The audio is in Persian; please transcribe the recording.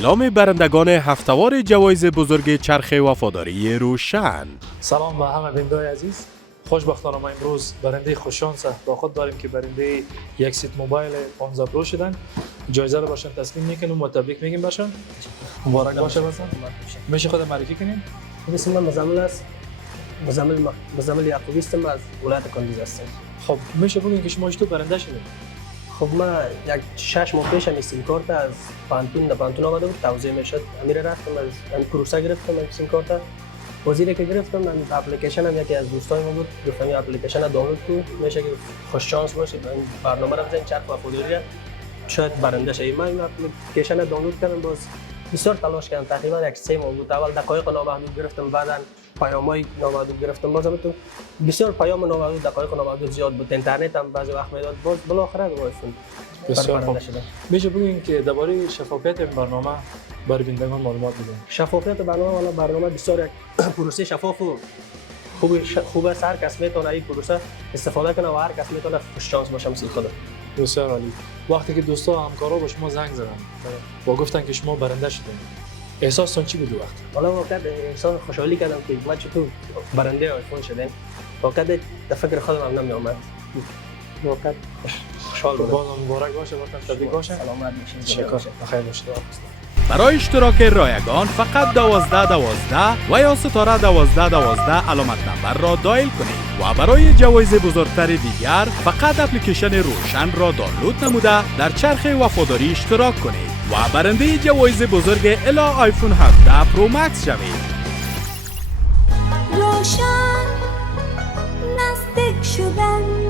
اعلام برندگان هفته‌وار جوایز بزرگ چرخ وفاداری روشن. سلام به همه بینندگان عزیز. خوشبختانه ما امروز برنده خوششانس با خود داریم که برنده یک سیت موبایل 15 پرو شدن. جایزه رو باشن تسلیم میکنیم و تبریک میگیم باشن. مبارک باشه باشن. میشه خود معرفی کنین؟ اسم من مزمل است. مزمل یعقوبی هستم، از ولایت کندوز هستم. خب میشه بگین که شما چطور برنده شدین؟ خب من یک 6 ماه پیش سیم کارت از پانتون آمده بود، توزیع میشد. امیر رفتم از پروسه گرفتم سیم کارت. وزیری که گرفتم من اپلیکیشن هم یکی از دوستای ما بود، گفتم این اپلیکیشن رو دانلود کن، میشه که خوش شانس باشه. این برنامه رو بزنید چرخ وفاداری شاید برنده شوی. من این اپلیکیشن رو دانلود کردم، باز بسیار تلاش کردم، تقریبا یک 3 ماه بود. اول دقایق نامحدود گرفتم، بعدا پیامای نامحدود گرفتم، بازم تو بسیار پیام نامحدود، دقایق نامحدود زیاد بود. اینترنت هم بعضی وقت میداد، باز بالاخره گرفتم. بسیار خوب. میشه بگین که درباره شفافیت این برنامه برای بینندگان معلومات بدین؟ شفافیت برنامه بسیار یک پروسه شفاف و خوب است. هر کس میتونه این پروسه استفاده کنه و هر کس میتونه خوش شانس باشه مثل خودم. بسیار عالی. وقتی که دوستا همکارا با شما زنگ زدن و گفتن که شما برنده شدین، احساستون چی بود وقت؟ والا واقعا احساس خوشحالی کردم که ما چطور برنده آیفون شدیم. واقعا در فکر خودم هم نمی‌آمد. واقعا خوشحال بودم. بازم مبارک باشه، وقتا تبریک باشه. سلامت باشین. بخیر باشید. برای اشتراک رایگان فقط 1212 و یا ستاره 1212 علامت نمبر را دایل کنید و برای جوایز بزرگتر دیگر فقط اپلیکیشن روشن را دانلود نموده در چرخ وفاداری اشتراک کنید و برنده جوایز بزرگ الی آیفون 17 پرو مکس شوید. روشن نزدیک شدن